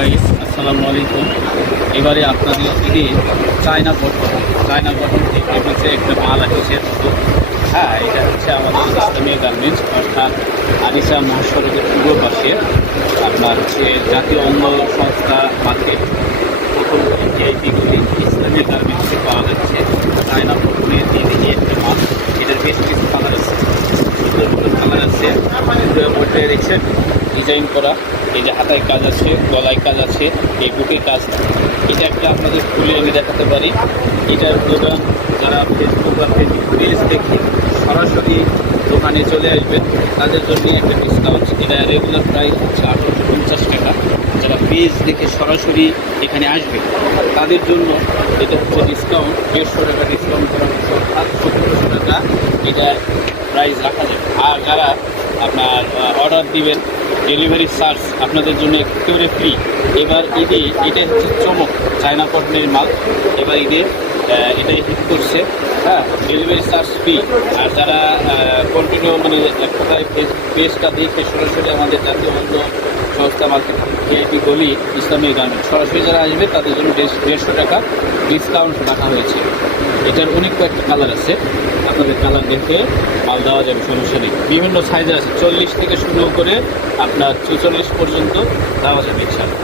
Guys, আসসালামু আলাইকুম। এবারে আপনাদের ঈদে চায়না কটন থেকে হচ্ছে একটা মাল আসছে। হ্যাঁ, এটা হচ্ছে আমাদের ইসলামী গার্মেন্টস, অর্থাৎ আনিসা মহাসড়কের পূর্ব পাশে আপনার হচ্ছে জাতীয় অঙ্গ সংস্থা মার্কেট প্রথম ভিআইপিগুলি ইসলামী গার্মেন্টসে পাওয়া যাচ্ছে চায়না কটনের এই একটা মাল। এটার বেশ কিছু কালার আছে, সুন্দর কালার আছে। মধ্যে দেখছেন ডিজাইন করা, এই যে হাতায় কাজ আছে, গলায় কাজ আছে, এই বুকে কাজ। এটা একটা আপনাদের খুলে আমি দেখাতে পারি। এটার দোকান যারা ফেসবুক বা ফেসবুক রিলস দেখে সরাসরি দোকানে চলে আসবেন তাদের জন্য একটা ডিসকাউন্ট। এটা রেগুলার প্রাইস হচ্ছে 850 টাকা। যারা পেজ দেখে সরাসরি এখানে আসবে তাদের জন্য এটা হচ্ছে ডিসকাউন্ট 150 টাকা ডিসকাউন্ট করা হচ্ছে, অর্থাৎ 1700 টাকা এটা প্রাইস রাখা যাবে। আর যারা আপনার অর্ডার দিবেন ডেলিভারি চার্জ আপনাদের জন্য একেবারে ফ্রি। এবার ঈদে এটা হচ্ছে চমক, চায়না কটনের মাল এবার ঈদে এটাই হিট করছে। হ্যাঁ, ডেলিভারি চার্জ ফ্রি। আর যারা কন্টিনিউ মানে কোথায় পেজটা দেখে সরাসরি আমাদের জাতীয় অঙ্গ সংস্থা মার্কেট ভিআইপি গলি ইসলামী গার্মেন্টস সরাসরি যারা আসবে তাদের জন্য 150 টাকা ডিসকাউন্ট রাখা হয়েছে। এটার অনেক কয়েকটা কালার আছে, আপনাদের কালার দেখে মাল দেওয়া যাবে, সমস্যা নেই। বিভিন্ন সাইজের আছে, 40 থেকে শুরু করে আপনার 44 পর্যন্ত দেওয়া যাবে ইনশাআল্লাহ।